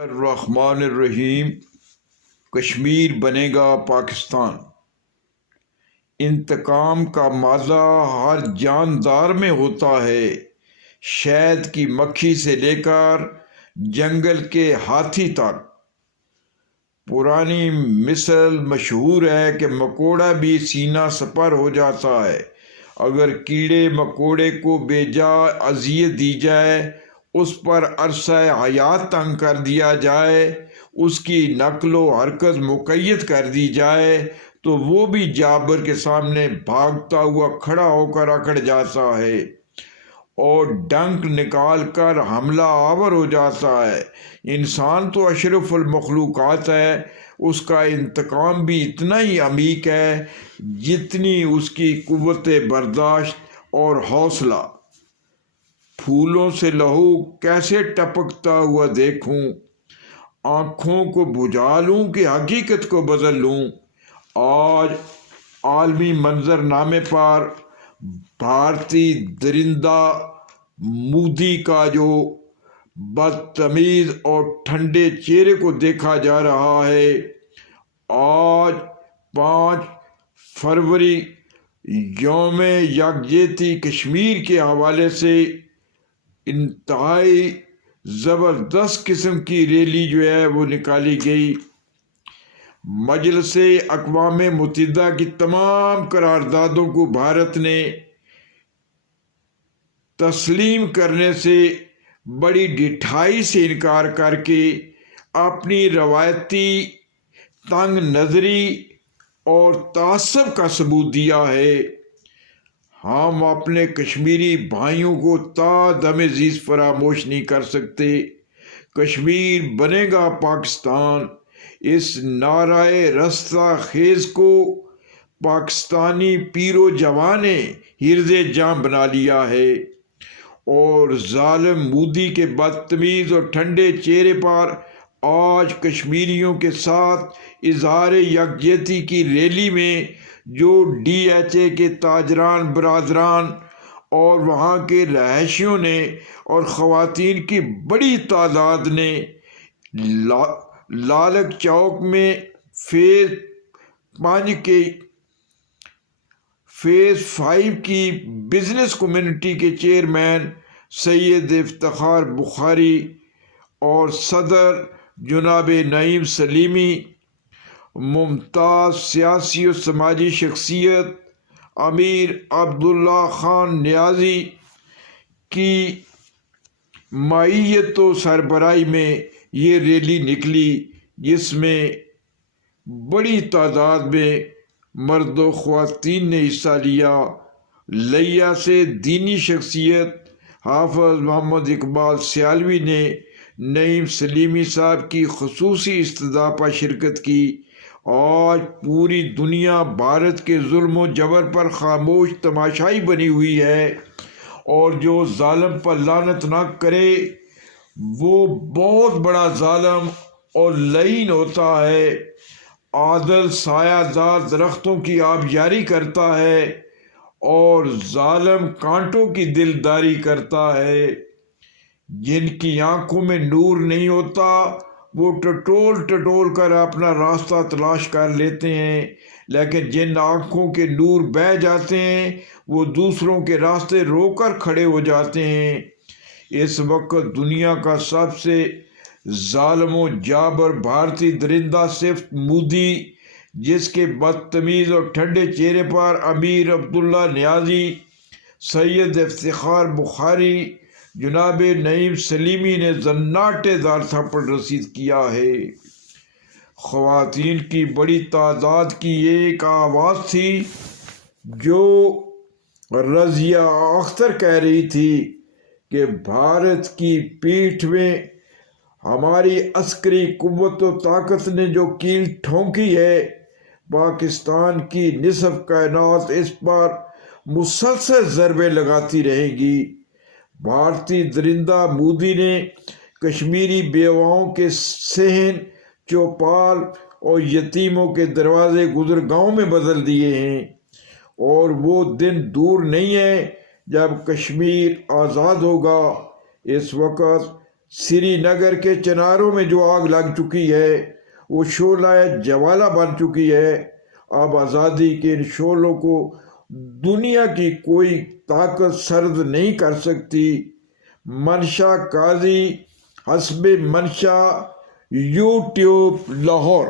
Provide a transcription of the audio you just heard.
الرحمن الرحیم۔ کشمیر بنے گا پاکستان۔ انتقام کا مزہ ہر جاندار میں ہوتا ہے، شہد کی مکھی سے لے کر جنگل کے ہاتھی تک۔ پرانی مثل مشہور ہے کہ مکوڑا بھی سینہ سپر ہو جاتا ہے۔ اگر کیڑے مکوڑے کو بے جا اذیت دی جائے، اس پر عرصہ حیات تنگ کر دیا جائے، اس کی نقل و حرکت مقید کر دی جائے، تو وہ بھی جابر کے سامنے بھاگتا ہوا کھڑا ہو کر اکڑ جاتا ہے اور ڈنک نکال کر حملہ آور ہو جاتا ہے۔ انسان تو اشرف المخلوقات ہے، اس کا انتقام بھی اتنا ہی عمیق ہے جتنی اس کی قوت برداشت اور حوصلہ۔ پھولوں سے لہو کیسے ٹپکتا ہوا دیکھوں، آنکھوں کو بجھا لوں کہ حقیقت کو بدل لوں۔ آج عالمی منظر نامے پر بھارتی درندہ مودی کا جو بدتمیز اور ٹھنڈے چہرے کو دیکھا جا رہا ہے۔ آج 5 فروری یوم یکجہتی کشمیر کے حوالے سے انتہائی زبردست قسم کی ریلی جو ہے وہ نکالی گئی۔ مجلس اقوام متحدہ کی تمام قراردادوں کو بھارت نے تسلیم کرنے سے بڑی ڈٹھائی سے انکار کر کے اپنی روایتی تنگ نظری اور تعصب کا ثبوت دیا ہے۔ ہم اپنے کشمیری بھائیوں کو تا دم عزیز فراموش نہیں کر سکتے۔ کشمیر بنے گا پاکستان، اس نعرہ رستہ خیز کو پاکستانی پیر و جوان نے حرز جاں بنا لیا ہے، اور ظالم مودی کے بدتمیز اور ٹھنڈے چہرے پر آج کشمیریوں کے ساتھ اظہار یکجہتی کی ریلی میں جو ڈی ایچ اے کے تاجران برادران اور وہاں کے رہائشیوں نے اور خواتین کی بڑی تعداد نے لالک چوک میں فیز 5 کی بزنس کمیونٹی کے چیئرمین سید افتخار بخاری اور صدر جناب نعیم سلیمی، ممتاز سیاسی و سماجی شخصیت امیر عبداللہ خان نیازی کی معیت و سربراہی میں یہ ریلی نکلی، جس میں بڑی تعداد میں مرد و خواتین نے حصہ لیا۔ لیا سے دینی شخصیت حافظ محمد اقبال سیالوی نے نعیم سلیمی صاحب کی خصوصی استدعا پر شرکت کی۔ آج پوری دنیا بھارت کے ظلم و جبر پر خاموش تماشائی بنی ہوئی ہے، اور جو ظالم پر لعنت نہ کرے وہ بہت بڑا ظالم اور لعین ہوتا ہے۔ عادل سایہ دار درختوں کی آبیاری کرتا ہے، اور ظالم کانٹوں کی دلداری کرتا ہے۔ جن کی آنکھوں میں نور نہیں ہوتا وہ ٹٹول ٹٹول کر اپنا راستہ تلاش کر لیتے ہیں، لیکن جن آنکھوں کے نور بہہ جاتے ہیں وہ دوسروں کے راستے روک کر کھڑے ہو جاتے ہیں۔ اس وقت دنیا کا سب سے ظالم و جابر بھارتی درندہ صرف مودی، جس کے بدتمیز اور ٹھنڈے چہرے پر امیر عبداللہ نیازی، سید افتخار بخاری، جناب نعیم سلیمی نے زناٹے دار تھپڑ رسید کیا ہے۔ خواتین کی بڑی تعداد کی ایک آواز تھی جو رضیہ اختر کہہ رہی تھی کہ بھارت کی پیٹھ میں ہماری عسکری قوت و طاقت نے جو کیل ٹھونکی ہے، پاکستان کی نصف کائنات اس پر مسلسل ضربے لگاتی رہے گی۔ بھارتی درندہ مودی نے کشمیری بیواؤں کے صحن، چوپال اور یتیموں کے دروازے گزرگاہوں میں بدل دیے ہیں، اور وہ دن دور نہیں ہے جب کشمیر آزاد ہوگا۔ اس وقت سری نگر کے چناروں میں جو آگ لگ چکی ہے وہ شعلہ جوالہ بن چکی ہے۔ اب آزادی کے ان شعلوں کو دنیا کی کوئی طاقت سرد نہیں کر سکتی۔ منشا قاضی، حسب منشا، یوٹیوب، لاہور۔